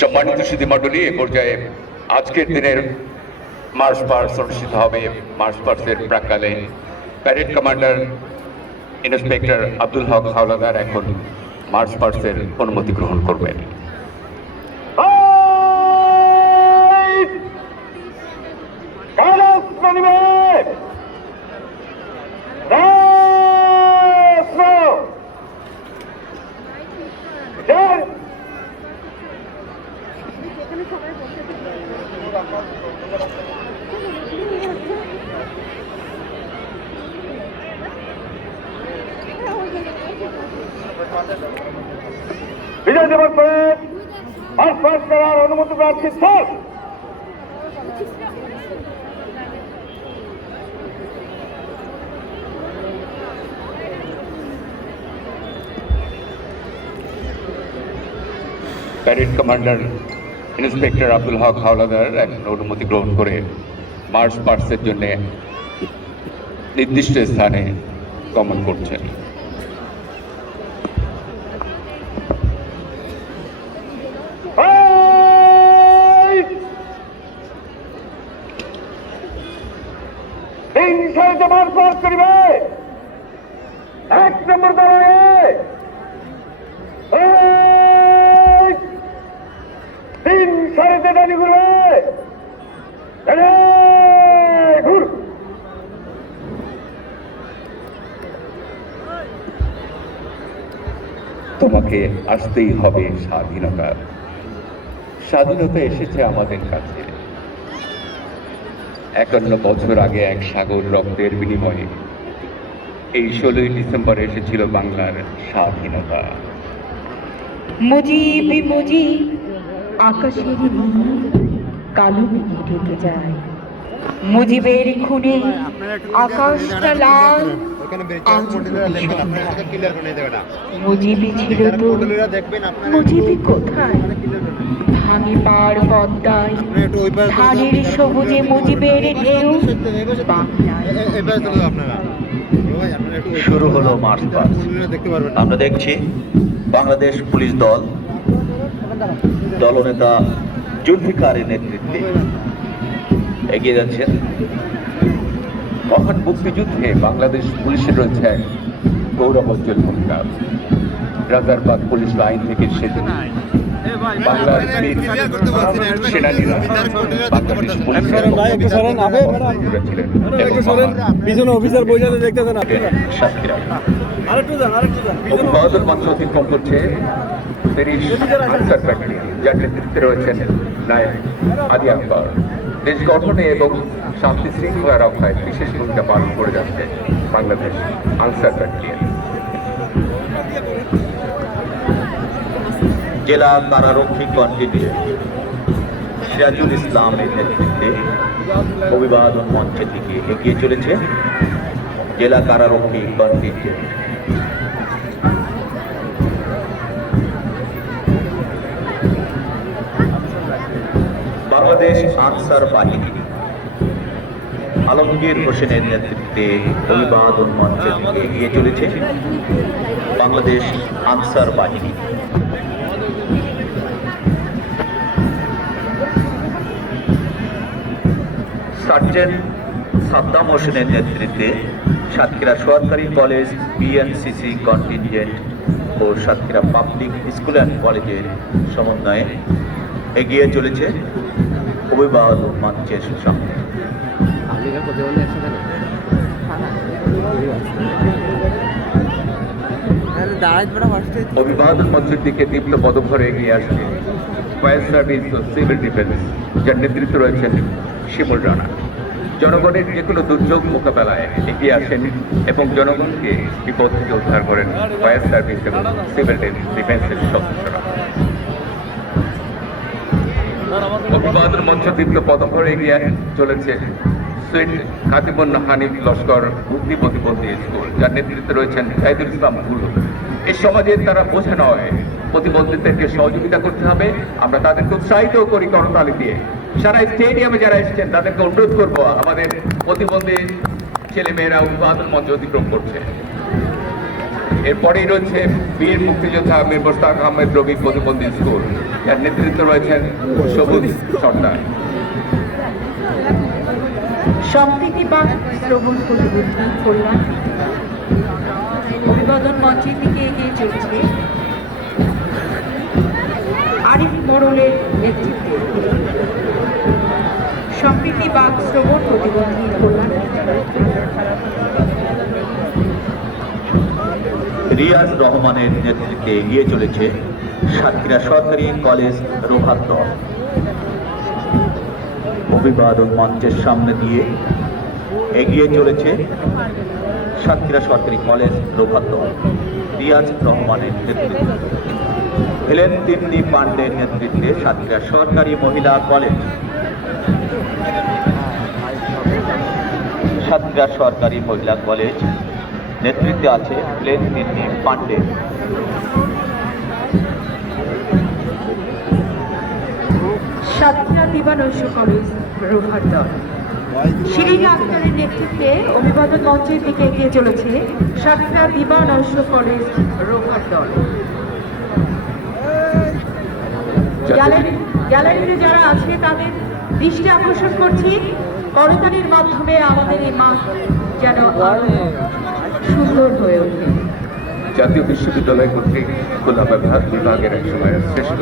সম্মানিত সুধী মণ্ডলী, এ পর্যায়ে আজকের দিনের মার্চ পার্স অনুষ্ঠিত হবে। মার্চ পার্সের প্রাকালে parade commander inspector Abdul Haq Hawladar এখন মার্চ পার্সের অনুমতি গ্রহণ করবেন। বিজয় দিবস মার্চ পাস করার অনুমতি প্রার্থী sir parade commander inspector Abdul Haq Hawladar এখন অনুমতি গ্রহণ করে মার্চ পার্সের জন্য নির্দিষ্ট স্থানে গমন করছেন। তিন সারিতে মারফত করিবে, এক নম্বর দাঁড়ায়! তিন সারিতে ডানি ঘুরবে। ঘুর। তোমাকে আসতেই হবে স্বাধীনতা। স্বাধীনতা এসেছে আমাদের কাছে। একান্ন বছর আগে এক সাগর রক্তের বিনিময়ে এই ষোলোই ডিসেম্বর এসেছিল বাংলার স্বাধীনতা। মুজিব মুজি আকাশের কালো মেঘে ঢেকে যায়। মুজিবের খুনে আকাশটা লাল মুজিবি ছিল তো মুজিবি কোথায়? ভাঙে পাড় পদ্মায় ধানের সবুজে মুজিবের ঢেউ। শুরু হলো মার্চ পাস আমরা দেখছি বাংলাদেশ পুলিশ দল দলনেতা জুলফিকারের নেতৃত্বে এগিয়ে যাচ্ছেন মহান মুক্তিযুদ্ধে বাংলাদেশ পুলিশের রয়েছে এক গৌরবোজ্জ্বল ভূমিকা। রাজারবাগ পুলিশ লাইন থেকে সেদিন বাংলার সেনানীরা বাংলাদেশ পুলিশের করেছিলেন। এবং মহান অফিসার বইটাতে দেখতেছেন সাক্ষীরা আরেকটু যান আরেকটু যান অবু বাহাদুর মাত্র অতিক্রম করছে। তিরিশ আনসার ব্যাটালিয়ন। যার নেতৃত্বে রয়েছেন নায়ক আদি আকবর দেশ গঠনে এবং শান্তি শৃঙ্খলা রক্ষায় বিশেষ ভূমিকা পালন করে যাচ্ছে বাংলাদেশ আনসার ব্যাটালিয়ন। জেলা কারারক্ষী কন্টিনেন্ট সিরাজুল ইসলামের নেতৃত্বে অভিবাদন মঞ্চের দিকে এগিয়ে চলেছে জেলা কারারক্ষী কন্টিনজেন্ট বাংলাদেশ আনসার বাহিনী। আলমগীর হোসেনের নেতৃত্বে অভিবাদন মঞ্চের দিকে এগিয়ে চলেছে বাংলাদেশ আনসার বাহিনী। সার্জেন্ট সাদ্দাম হোসেনের নেতৃত্বে সাতক্ষীরা সরকারি কলেজ বিএনসিসি কন্টিনজেন্ট ও সাতক্ষীরা পাবলিক স্কুল অ্যান্ড কলেজের সমন্বয়ে এগিয়ে চলেছে অভিভাবক মঞ্চের সঙ্গে অভিবাদন মঞ্চের দিকে দীপ্ত পদভরে এগিয়ে আসবে ফায়ার সার্ভিস ও সিভিল ডিফেন্স যার নেতৃত্বে রয়েছেন শিমুল রানা। জনগণের যে কোনো দুর্যোগ মোকাবেলায় এগিয়ে আসেন এবং জনগণকে বিপদ থেকে উদ্ধার করেন ফায়ার সার্ভিস এবং সিভিল ডিফেন্সের সদস্যরা। অভিবাদন মঞ্চ দীপ্ত পদভরে এগিয়ে চলেছে সুইট খাতিবুন হানিফ লস্কর বুদ্ধি প্রতিবন্ধী স্কুল, যার নেতৃত্বে রয়েছেন সাইদুল ইসলাম গুরু। এই সমাজে তারা বোঝে নয় প্রতিবন্ধীদেরকে সহযোগিতা করতে হবে, আমরা তাদেরকে উৎসাহিত করি করতালি দিয়ে। সারা স্টেডিয়ামে যারা এসেছেন, তাদেরকে অনুরোধ করব, আমাদের প্রতিবন্ধী ছেলে মেয়েরা উৎপাদন মঞ্চ অতিক্রম করছে। এরপরেই রয়েছে বীর মুক্তিযোদ্ধা মীর মোস্তাক আহমেদ রবি প্রতিবন্ধী স্কুল। যার নেতৃত্বে রয়েছেন সবুজ সর্দার। সম্প্রীতি বা শ্রবণ প্রতিবন্ধী কল্যাণ। অভিবাদন মঞ্চের দিকে এগিয়ে চলছে। আরিফ মোড়লের নেতৃত্বে। সম্প্রীতি বা শ্রবণ প্রতিবন্ধী কল্যাণ। রিয়াজ রহমানের নেতৃত্বে এগিয়ে চলেছে সাতক্ষীরা সরকারি কলেজ রোভার দল। অভিবাদন মঞ্চের সামনে দিয়ে এগিয়ে চলেছে সাতক্ষীরা সরকারি কলেজ রোভার দল, রিয়াজ রহমানের নেতৃত্বে। হেলেন তিন্নি পান্ডের নেতৃত্বে সাতক্ষীরা সরকারি মহিলা কলেজ। সাতক্ষীরা সরকারি মহিলা কলেজ নেতৃত্বে আছে প্লেন তিন্নি পান্ডে। সাতক্ষীরা দিবানৈশ কলেজ রোভার দল। শিরিনা আক্তারের নেতৃত্বে অভিবাদন মঞ্চের দিকে এগিয়ে চলেছে সাতক্ষীরা দিবানৈশ কলেজ রোভার দল। গ্যালারি, গ্যালারিতে যারা আছে তাদের দৃষ্টি আকর্ষণ করছি। করতালির মাধ্যমে আমাদের এই মাঠ যেন আরও সুন্দর হয়ে ওঠে। জাতীয় বিশ্ববিদ্যালয় কর্তৃক খুলনা বিভাগ বিভাগের এক সময়ের শ্রেষ্ঠ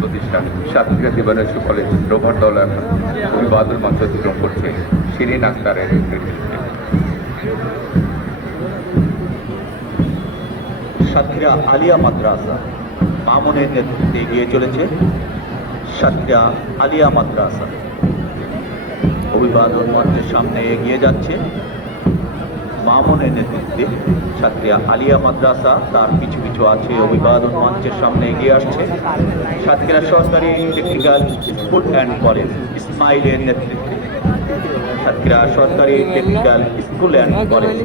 প্রতিষ্ঠান সাতক্ষীরা দিবানৈশ কলেজ রোভার দল এখন অভিবাদন মঞ্চ অতিক্রম করছে শিরিন আক্তারের নেতৃত্বে। সাতক্ষীরা আলিয়া মাদ্রাসা মামুনের নেতৃত্বে এগিয়ে চলেছে সাতক্ষীরা আলিয়া মাদ্রাসা। অভিবাদন মঞ্চের সামনে এগিয়ে যাচ্ছে। মামুনের নেতৃত্বে সাতক্ষীরা আলিয়া মাদ্রাসা তার পিছু পিছু আছে অভিবাদন মঞ্চের সামনে এগিয়ে আসছে। সাতক্ষীরা সরকারি টেকনিক্যাল স্কুল অ্যান্ড কলেজ ইসমাইলের নেতৃত্বে। সাতক্ষীরা সরকারি technical school and college.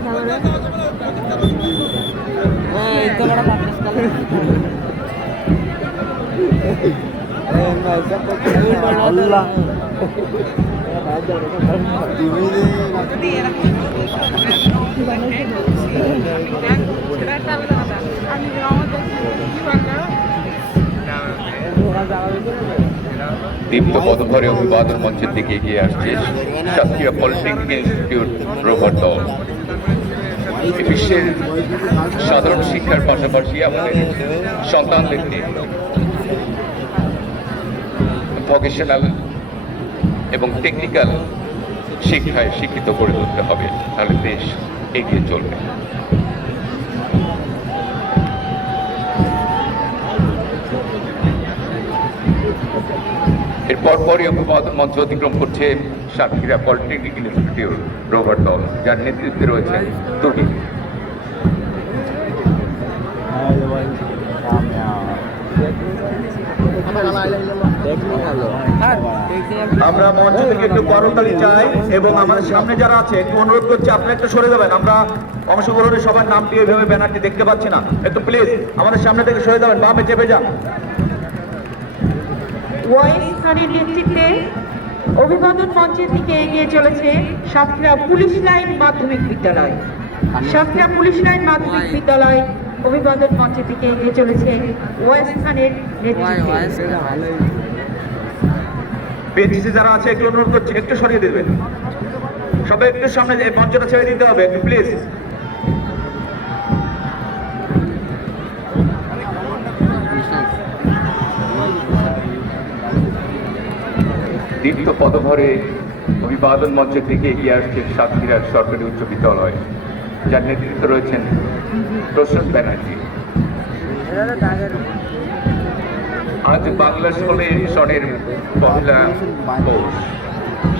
Allah. দীপ্ত পদভরে অভিবাদন মঞ্চের দিকে এগিয়ে আসছে সাতক্ষীরা পলিটেকনিক ইনস্টিটিউট রোভার দল। বিশ্বের সাধারণ শিক্ষার পাশাপাশি আমাদের সন্তানদেরকে ভকেশনাল এবং টেকনিক্যাল শিক্ষায় শিক্ষিত করে তুলতে হবে। তাহলে দেশ এগিয়ে চলবে। এর পরপরই মঞ্চ অতিক্রম করছে সাতক্ষীরা পলিটেকনিক ইনস্টিটিউট, রোভার দল, যার নেতৃত্বে রয়েছে তুর্কি। আমরা মঞ্চ থেকে একটু করতালি চাই এবং আমাদের সামনে যারা আছে, একটু অনুরোধ করছি, আপনারা একটু সরে যাবেন। আমরা অংশগ্রহণের সবার নামটি ওইভাবে ব্যানারটি দেখতে পাচ্ছি না। একটু প্লিজ আমাদের সামনে থেকে সরে যাবেন, বামে চেপে যান। ওয়াইস খানের নেতৃত্বে অভিবাদন মঞ্চের দিকে এগিয়ে চলেছে সাতক্ষীরা পুলিশ লাইন মাধ্যমিক বিদ্যালয়। সাতক্ষীরা পুলিশ লাইন মাধ্যমিক বিদ্যালয় অভিবাদন মঞ্চের দিকে এগিয়ে চলেছে ওয়াইস খানের নেতৃত্বে। যারা আছে একটু অনুরোধ করছি একটু সরিয়ে দেবেন। সবাই একটু সামনে যে মঞ্চটা ছেড়ে দিতে হবে একটু প্লিজ দীপ্ত পদভরে অভিবাদন মঞ্চের দিকে এগিয়ে আসছে সাতক্ষীরার সরকারি উচ্চ বিদ্যালয়, যার নেতৃত্বে রয়েছেন প্রশান্ত ব্যানার্জি। আজ বাংলা স্কুলে সনের পহেলা পৌষ,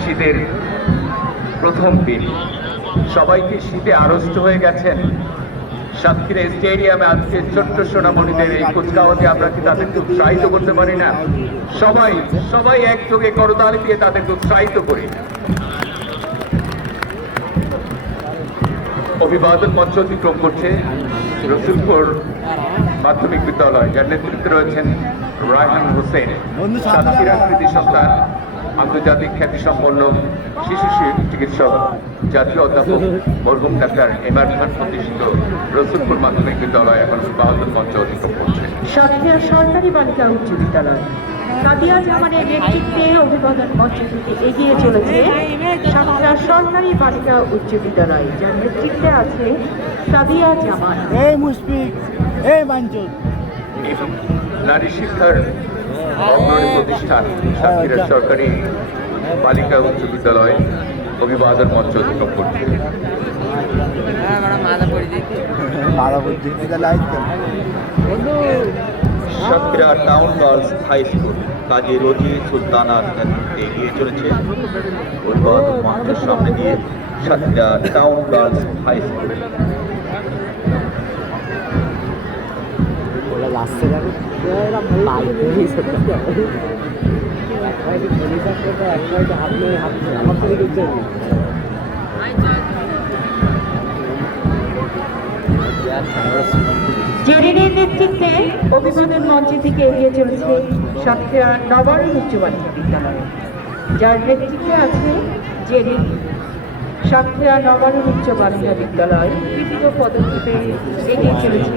শীতের প্রথম দিন। সবাইকে শীতে আড়ষ্ট হয়ে গেছেন সাতক্ষীরা স্টেডিয়ামে আজকে ছোট্ট সোনামণিদের এই কুচকাওয়াতে আমরা কি তাদেরকে উৎসাহিত করতে পারি না? সবাই সবাই একযোগে করতালি দিয়ে তাদেরকে উৎসাহিত করি। অভিবাদন মঞ্চ অতিক্রম করছে রসুলপুর মাধ্যমিক বিদ্যালয়, যার নেতৃত্বে রয়েছেন রায়হান হোসেন। সাতক্ষীরা কৃতি সন্তান। আন্তর্জাতিক খ্যাতিসম্পন্ন শিশু চিকিৎসক জাতীয় অধ্যাপক মরহুম ডাক্তার এমআর খান প্রতিষ্ঠিত রসুলপুর মাধ্যমিক বিদ্যালয় এখন বাহাদুর মঞ্চ অতিক্রম করছে। সাতক্ষীরা সরকারি বালিকা উচ্চ বিদ্যালয়। সাদিয়া জামানের নেতৃত্বে অভিবাদন মঞ্চ থেকে এগিয়ে চলেছে সাতক্ষীরা সরকারি বালিকা উচ্চ বিদ্যালয় যার নেতৃত্বে আছে সাদিয়া জামান। এই মুশফিক এই মাঞ্চল নারী শিক্ষার অগ্রণী প্রতিষ্ঠান সাতক্ষীরা সরকারি বালিকা উচ্চ বিদ্যালয় অভিবাদন মঞ্চ অতিক্রম করছে। Satkhira town girls high school Kazi Rozy সুলতানার নেতৃত্বে এগিয়ে চলেছে। অভিভাবক মঞ্চের সামনে দিয়ে Satkhira town girls high school. লাস্টে যাবে? জেরিনের নেতৃত্বে অভিবাদন মঞ্চে থেকে এগিয়ে চলেছে সাতক্ষীরা নবারণ উচ্চ বালিকা বিদ্যালয়। যার নেতৃত্বে আছে জেরিন। সাতক্ষীরা নবারণ উচ্চ বালিকা বিদ্যালয় বিভিন্ন পদক্ষেপে এগিয়ে চলেছে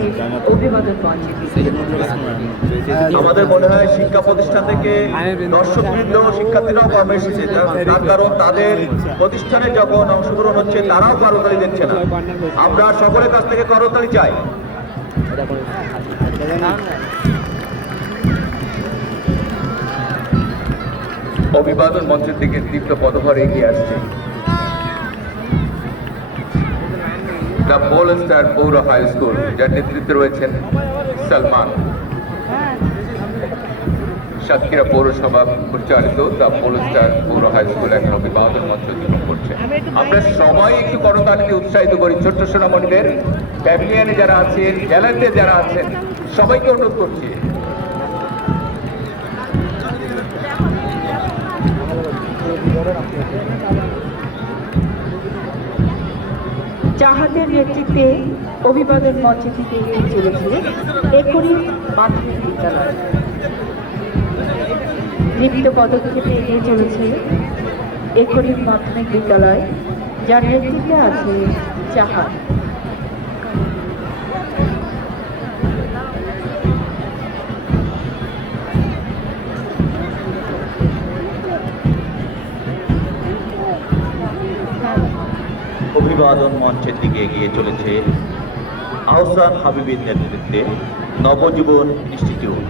অভিবাদন আমাদের মনে হয় শিক্ষা প্রতিষ্ঠান থেকে দর্শকবৃন্দ, শিক্ষার্থীরাও কর্মে এসেছে। তার কারণ তাদের প্রতিষ্ঠানে যখন অংশগ্রহণ হচ্ছে, তারাও করতালি দিচ্ছে না। আমরা সকলের কাছ থেকে করতালি চাই। অভিবাদন মঞ্চের দিকে তীব্র পদভার এগিয়ে আসছে। দ্য পোল স্টার পৌর হাই স্কুল যার নেতৃত্বে রয়েছেন সালমান। সাতক্ষীরা পৌরসভা পরিচালিত দ্য পোল স্টার পৌর হাই স্কুল এক এখন অভিবাদন মঞ্চ অতিক্রম করছে। আমরা সবাই একটু করতালিতে উৎসাহিত করি। ছোট্ট সোনামণিদের প্যাভিলিয়ানে যারা আছেন, গ্যালারিতে যারা আছেন, সবাইকে অনুরোধ করছি। চাহাতের নেতৃত্বে অভিবাদন মঞ্চে থেকে এগিয়ে চলেছে এখনই মাধ্যমিক বিদ্যালয়। লিপ্ত পদক্ষেপে এগিয়ে চলেছে এখনই মাধ্যমিক বিদ্যালয়, যার নেতৃত্বে আছে চাহাত অভিবাদন মঞ্চের দিকে এগিয়ে চলেছে আহসান হাবিবের নেতৃত্বে নবজীবন ইনস্টিটিউট।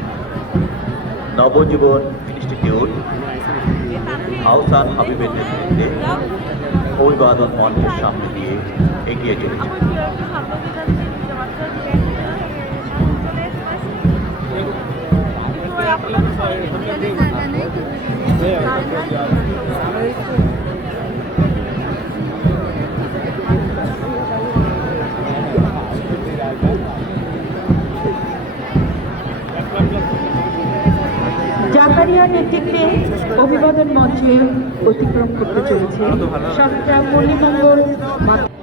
নবজীবন ইনস্টিটিউট আহসান হাবিবের নেতৃত্বে অভিবাদন মঞ্চের সামনে দিয়ে এগিয়ে চলেছে। জাকারিয়ার নেতৃত্বে অভিবাদন মঞ্চে অতিক্রম করতে চলেছে সাতটা মাধ্যমিক